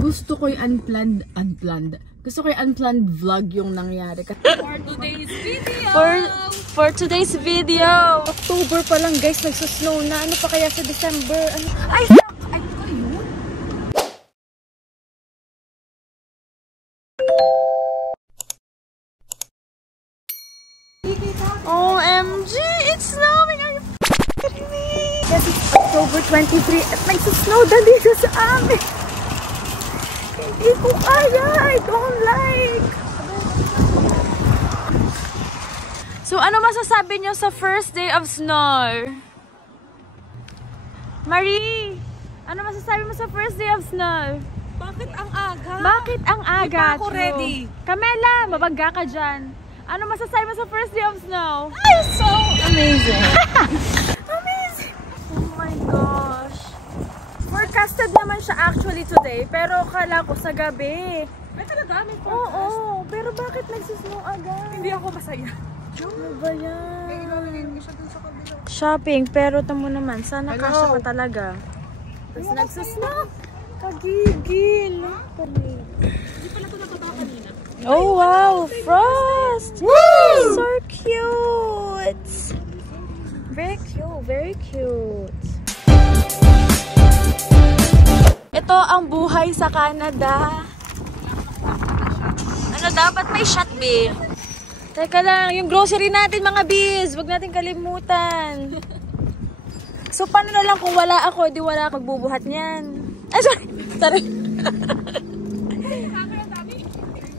gusto ko yung unplanned. Gusto ko yung unplanned vlog yung nangyari. For today's video! For today's video! October pa lang guys, nagsusnow na. Ano pa kaya sa December? Ano? Ay, Ay, ko yun? OMG! It's snowing! Are you kidding me? Yes, it's October 23 at nagsusnow na dito sa amin. Hindi ko kaya. I don't like. So, ano masasabi nyo sa first day of snow? Marie! Ano masasabi mo sa first day of snow? Bakit ang aga? Bakit ang aga? Di pa ako ready. Camela, mabangga ka dyan. Ano masasabi mo sa first day of snow? Ay, so amazing! Amazing! Oh my gosh. Forecasted naman siya actually today, pero kala ko sa gabi. Ay, talaga? May forecast? Oo, pero bakit nagsisnow agad? Hindi ako masaya. Ano ba yan? May ilalagay siya dun sa kabila. Shopping, pero tamo naman, sana kasya pa talaga. Tapos nagsisnow. Kagigil. Hindi pala ito nababa kanina. Oh wow, frost! Woo! So cute! Very cute, very cute. Ito ang buhay sa Canada. Ano dapat may shot, be? Teka lang, yung grocery natin mga bis, wag natin kalimutan. So paano na lang kung wala ako, di wala ako magbubuhat niyan. Ay, sorry. Sorry.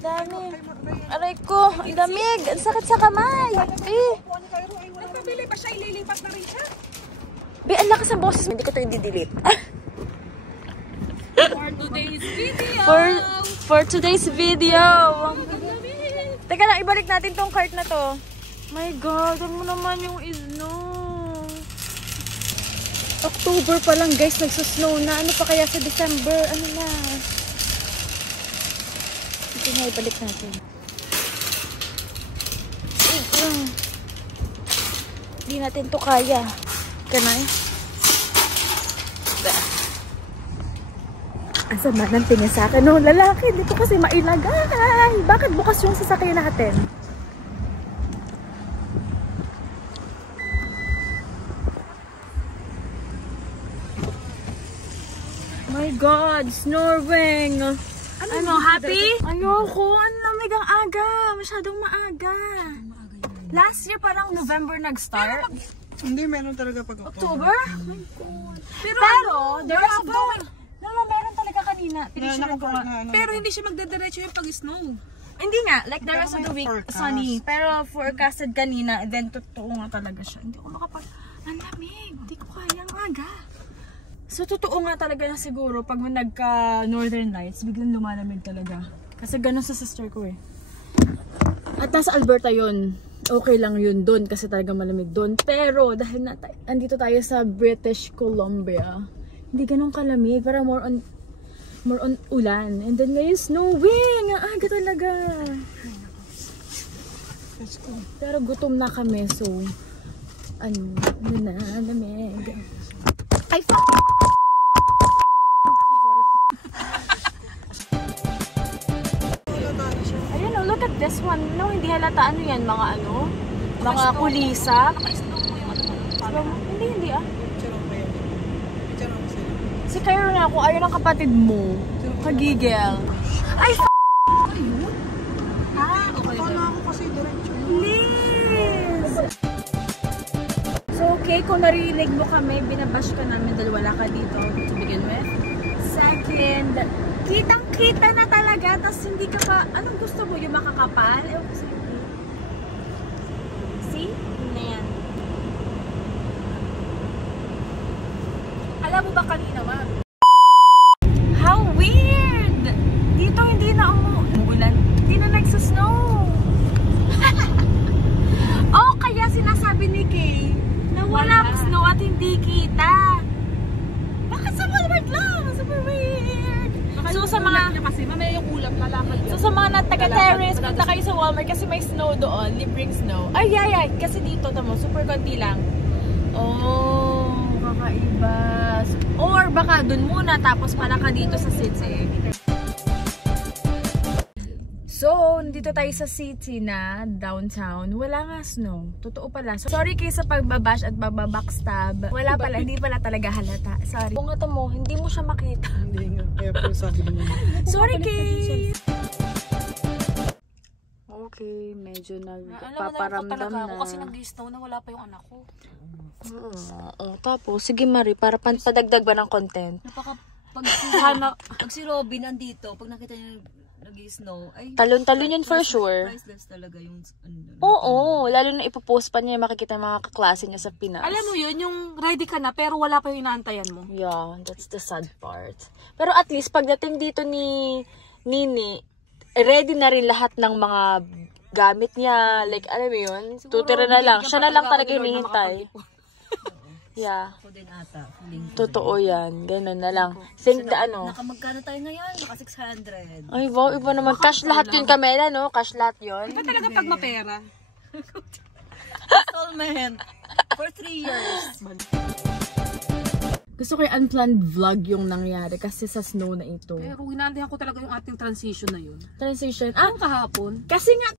Dami. Aray ko, ang damig. Ang sakit sa kamay. Nagpabili pa siya, ililipat na rin siya. Be, ang lakas ng boses. Hindi ko ito i-delete. For today's video! For today's video. Teka lang, ibalik natin tong cart na to. My God, ano mo naman yung snow. October pa lang guys, nagsusnow na. Ano pa kaya sa December? Ano na? Ito na, ibalik natin. Hindi natin to kaya. Kanay? Ang sama ng tingin sa akin. No, lalaki, dito kasi mailagay. Bakit bukas yung sasakyan natin? My God, snoring. Ano, happy? Ayoko, ang lamig ang aga. Masyadong maaga. Last year parang November nag-start. Hindi, meron talaga pag October? Pero meron talaga kanina. Pero hindi siya magdadiretso yung pag-snow. Hindi nga, like the rest of the week, forecast. sunny. Pero forecasted kanina, and then totoo nga talaga siya. Hindi ko ang lamig. Hindi ko kaya ang aga. So, totoo nga talaga na siguro, pag nagka-Northern Lights, biglang lumalamig talaga. Kasi ganun sa sister ko eh. At nasa Alberta yun. Okay lang yun doon kasi talaga malamig doon. Pero dahil andito tayo sa British Columbia, hindi ganun kalamig. Para more on ulan. And then ngayon snowing. Ang aga talaga. Pero gutom na kami. So, ano na, lamig. Ay, Ayun oh, look at this one. No, hindi halata ano yan, mga ano? Mga kulisa. Hindi ah. Si Kyro na ako, ayun ang kapatid mo. Kagigil. Ay, Akala ko kasi diretso. please! So, okay, kung narinig mo kami, binabash ka namin dahil wala ka dito to begin with. Second, kitang-kita na talaga, tapos hindi ka pa, anong gusto mo? Yung makakapal? Ewan ko sa'yo. See? Na yan. Alam mo ba kanina, ma'am? How weird! Dito hindi na umuulan. Hindi na nagsusnow. Oh, kaya sinasabi ni Kay na walang snow at hindi kita. Bakit sa Walmart lang? Super weird. So sa mga kasi mamaya yung ulap lalakad yun. So sa mga taga-terrace, punta kayo sa Walmart kasi may snow doon, libreng snow. Ay, yeah. Kasi dito, tamo, super konti lang. Oh, kakaiba. Or baka dun muna, tapos pala ka dito sa Sydney. nandito tayo sa city na, downtown, wala nga snow. Totoo pala. So, sorry kayo sa pagbabash at pagbabackstab. Wala pala, hindi pala talaga halata. Sorry. Kung nga mo, hindi mo siya makita. Hindi nga. Kaya po sabi naman. Sorry kay. Okay, medyo nagpaparamdam na. Ako kasi nag-snow na wala pa yung anak ko. Tapos, sige Marie, para padagdag ba ng content? Pag si Robin nandito, pag nakita niya nag-snow, ay Talon-talon yun for sure. priceless talaga yung Oo, lalo na ipopost pa niya, makikita mga kaklase niya sa Pinas. Alam mo yun, yung ready ka na pero wala pa yung inaantayan mo. Yeah, that's the sad part. Pero at least, pagdating dito ni Nini, ready na rin lahat ng mga gamit niya. Like, alam mo yun, tutira na lang. Siya na lang talaga yung hinihintay. Yeah. Ako din ata. Totoo yan. Ganun na lang. Think the ano. Nakamagkano tayo ngayon? Naka 600. Ay, wow, iba naman. Cash lahat yun, Camela, no? Cash lahat yun. Ito talaga pag mapera. Installment. For 3 years. Gusto ko yung unplanned vlog yung nangyari kasi sa snow na ito. Pero hinandihan ko talaga yung ating transition na yun. Transition. Ang kahapon. Kasi nga,